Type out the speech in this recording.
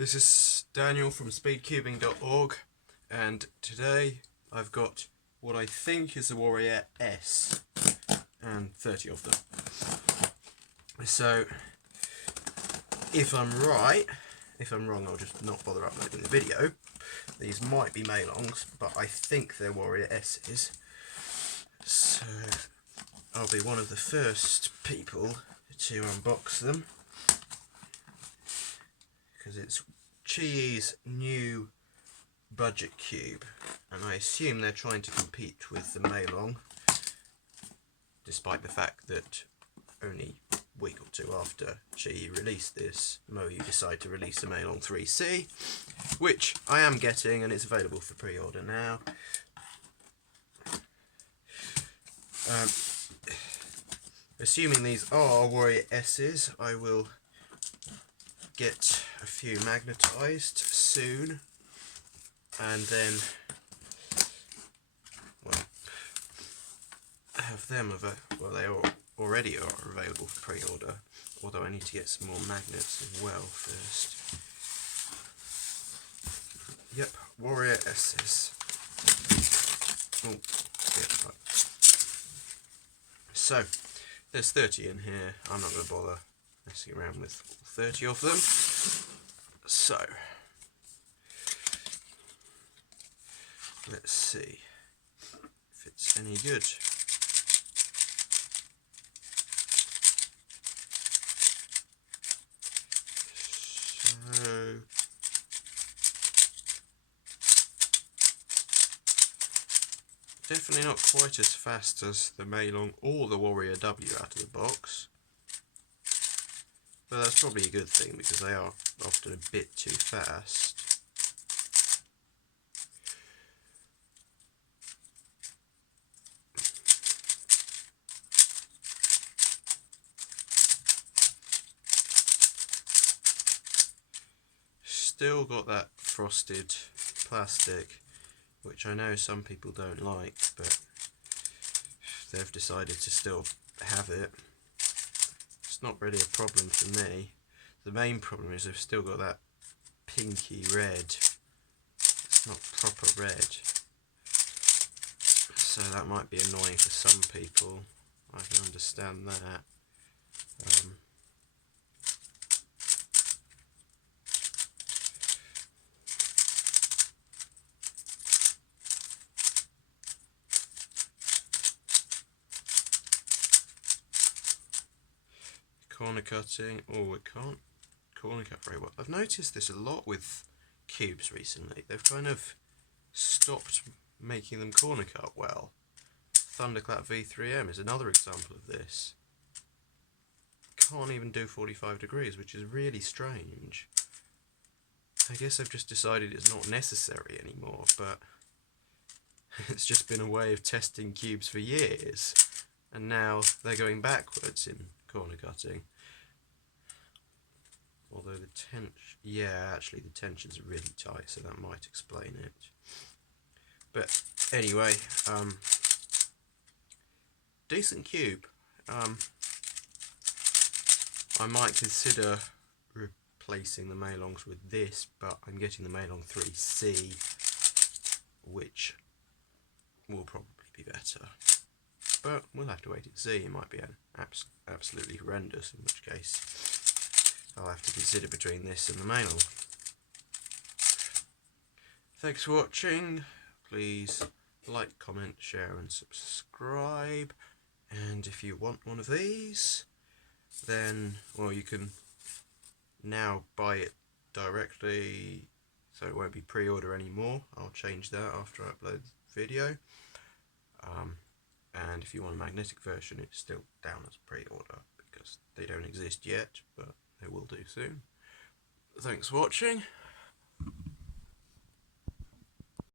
This is Daniel from speedcubing.org, and today I've got what I think is the Warrior S, and 30 of them. So, if I'm right, if I'm wrong I'll just not bother uploading the video. These might be meilongs, but I think they're Warrior S's. So, I'll be one of the first people to unbox them, because it's Qiyi's new budget cube, and I assume they're trying to compete with the meilong, despite the fact that only a week or two after Qiyi released this, Moyu decided to release the meilong 3C, which I am getting, and it's available for pre-order now. Assuming these are Warrior S's, I will get a few magnetised soon, and then, well, have them they already are available for pre-order, although I need to get some more magnets as well first. Yep, Warrior S's. Oh, yeah, right. So, there's 30 in here. I'm not going to bother messing around with 30 of them. So, let's see if it's any good. So, definitely not quite as fast as the meilong or the Warrior W out of the box. But that's probably a good thing, because they are often a bit too fast. Still got that frosted plastic, which I know some people don't like, but they've decided to still have it. It's not really a problem for me. The main problem is they've still got that pinky red. It's not proper red. So that might be annoying for some people. I can understand that. Corner cutting. Oh, it can't corner cut very well. I've noticed this a lot with cubes recently. They've kind of stopped making them corner cut well. Thunderclap V3M is another example of this. Can't even do 45 degrees, which is really strange. I guess they've just decided it's not necessary anymore, but it's just been a way of testing cubes for years, and now they're going backwards in corner cutting. Although the actually the tensions are really tight, so that might explain it. But anyway, decent cube. I might consider replacing the meilongs with this, but I'm getting the meilong 3C, which will probably be better. But we'll have to wait and see. It might be absolutely horrendous, in which case I'll have to consider between this and the meilong. Thanks for watching. Please like, comment, share and subscribe. And if you want one of these, then, well, you can now buy it directly, so it won't be pre-order anymore. I'll change that after I upload the video. And if you want a magnetic version, it's still down as pre-order, because they don't exist yet, but they will do soon. Thanks for watching.